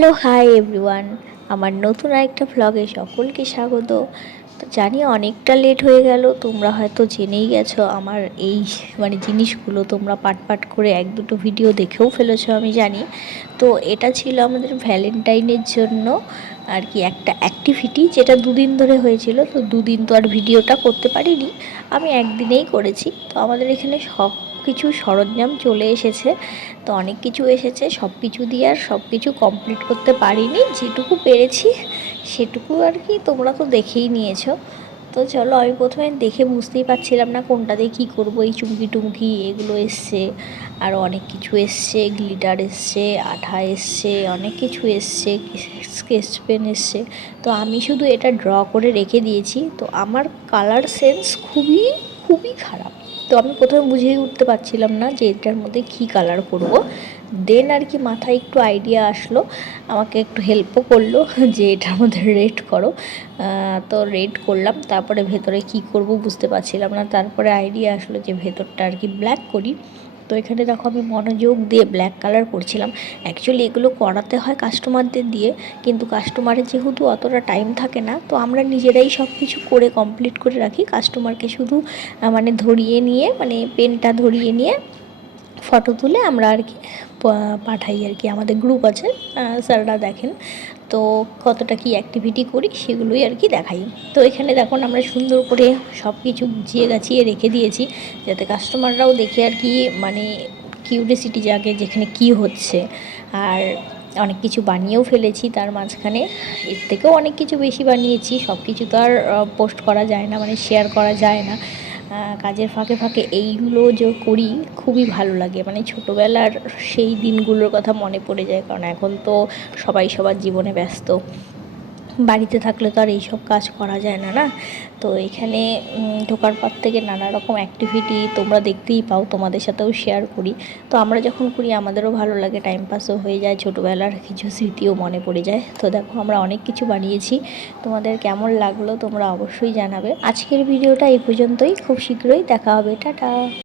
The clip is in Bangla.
হ্যালো হাই এভরিওয়ান, আমার নতুন আরেকটা ভ্লগে সকলকে স্বাগত। তো জানি অনেকটা লেট হয়ে গেল, তোমরা হয়তো জেনেই গেছো আমার এই জিনিসগুলো তোমরা পাট পাট করে এক দুটো ভিডিও দেখেও ফেলেছো আমি জানি। তো এটা ছিল আমাদের ভ্যালেন্টাইনের জন্য আর কি একটা অ্যাক্টিভিটি, যেটা দুদিন ধরে হয়েছিল। তো দুদিন তো আর ভিডিওটা করতে পারিনি, আমি একদিনেই করেছি। তো আমাদের এখানে সব কিছু সরঞ্জাম চলে এসেছে, তো অনেক কিছু এসেছে, সব কিছু দিয়ে আর সব কিছু কমপ্লিট করতে পারিনি, যেটুকু পেরেছি সেটুকু আর কি তোমরা তো দেখেই নিয়েছো। তো চলো, আমি প্রথমে দেখে বুঝতেই পারছিলাম না কোনটা দিয়ে কী করবো। এই চুমকি টুমকি এগুলো এসছে, আরও অনেক কিছু এসছে, গ্লিটার এসছে, আঠা এসছে, অনেক কিছু এসছে, স্কেচ পেন এসছে। তো আমি শুধু এটা ড্র করে রেখে দিয়েছি। তো আমার কালার সেন্স খুবই খুবই খারাপ। তো আমি প্রথমে বুঝেই উঠতে পারছিলাম না যে এটার মধ্যে কী কালার করব। দেন আর কি মাথায় একটু আইডিয়া আসলো, আমাকে একটু হেল্পও করলো যে এটার মধ্যে রেড করো। তো রেড করলাম, তারপরে ভেতরে কি করব বুঝতে পারছিলাম না। তারপরে আইডিয়া আসলো যে ভেতরটা আর কি ব্ল্যাক করি। তো এখানে দেখো আমি মনোযোগ দিয়ে ব্ল্যাক কালার করছিলাম। অ্যাকচুয়ালি এগুলো করাতে হয় কাস্টমারদের দিয়ে, কিন্তু কাস্টমারের যেহেতু অতটা টাইম থাকে না, তো আমরা নিজেরাই সব কিছু করে কমপ্লিট করে রাখি। কাস্টমারকে শুধু ধরিয়ে নিয়ে, পেনটা ধরিয়ে নিয়ে ফটো তুলে আমরা আর কি পাঠাই আর কি। আমাদের গ্রুপ আছে, স্যাররা দেখেন। তো কতটা কি অ্যাক্টিভিটি করি সেগুলোই আর কি দেখাই। তো এখানে দেখুন আমরা সুন্দর করে সব কিছু গুছিয়ে গাছিয়ে রেখে দিয়েছি, যাতে কাস্টমাররাও দেখে আর কি কিউরিয়াসিটি জাগে যেখানে কি হচ্ছে। আর অনেক কিছু বানিয়েও ফেলেছি তার মাঝখানে, এর থেকেও অনেক কিছু বেশি বানিয়েছি। সব কিছু তো আর পোস্ট করা যায় না, শেয়ার করা যায় না। কাজের ফাঁকে ফাঁকে এইগুলো যে করি খুবই ভালো লাগে, ছোটোবেলার সেই দিনগুলোর কথা মনে পড়ে যায়। কারণ এখন তো সবাই সবার জীবনে ব্যস্ত, বাড়িতে থাকলে তো আর এইসব কাজ করা যায় না, না? তো এখানে ঢোকার পর থেকে নানা রকম অ্যাক্টিভিটি তোমরা দেখতেই পাও, তোমাদের সাথেও শেয়ার করি। তো আমরা যখন করি আমাদেরও ভালো লাগে, টাইম পাসও হয়ে যায়, ছোটোবেলার কিছু স্মৃতিও মনে পড়ে যায়। তো দেখো আমরা অনেক কিছু বানিয়েছি, তোমাদের কেমন লাগলো তোমরা অবশ্যই জানাবে। আজকের ভিডিওটা এই পর্যন্তই, খুব শীঘ্রই দেখা হবে, টাটা।